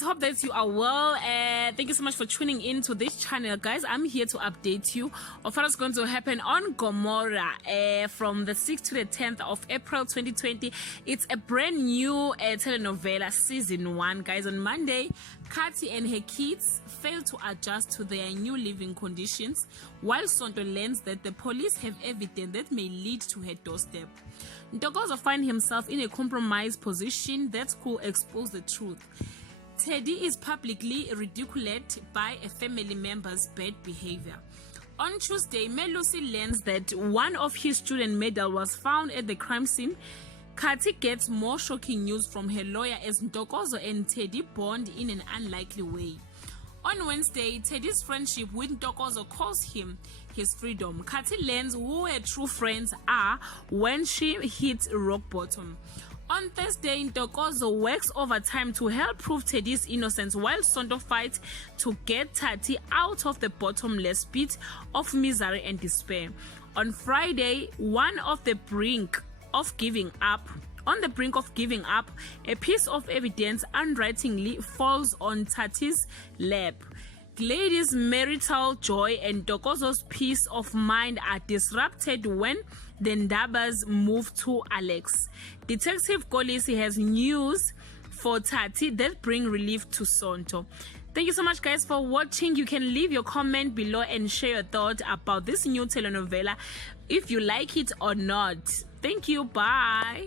guys, hope that you are well. Thank you so much for tuning in to this channel, guys. I'm here to update you of what is going to happen on Gomora from the 6th to the 10th of April 2020. It's a brand new telenovela season 1, guys. On Monday, Kati and her kids failed to adjust to their new living conditions, while Sandton learns that the police have evidence that may lead to her doorstep. Ntokozo finds himself in a compromised position that could expose the truth. Teddy is publicly ridiculed by a family member's bad behavior. On Tuesday, Melusi learns that one of his student medal was found at the crime scene. Kati gets more shocking news from her lawyer as Ntokozo and Teddy bond in an unlikely way. On Wednesday, Teddy's friendship with Ntokozo cost him his freedom. Kati learns who her true friends are when she hits rock bottom. On Thursday, Ntokozo works overtime to help prove Teddy's innocence, while Sandton fights to get Tati out of the bottomless pit of misery and despair. On Friday, on the brink of giving up, a piece of evidence unwittingly falls on Tati's lap. Lady's marital joy and Ntokozo's peace of mind are disrupted when the Ndabas move to Alex. Detective Kolisi has news for Tati that bring relief to Sandton. Thank you so much, guys, for watching. You can leave your comment below and share your thoughts about this new telenovela, if you like it or not. Thank you. Bye.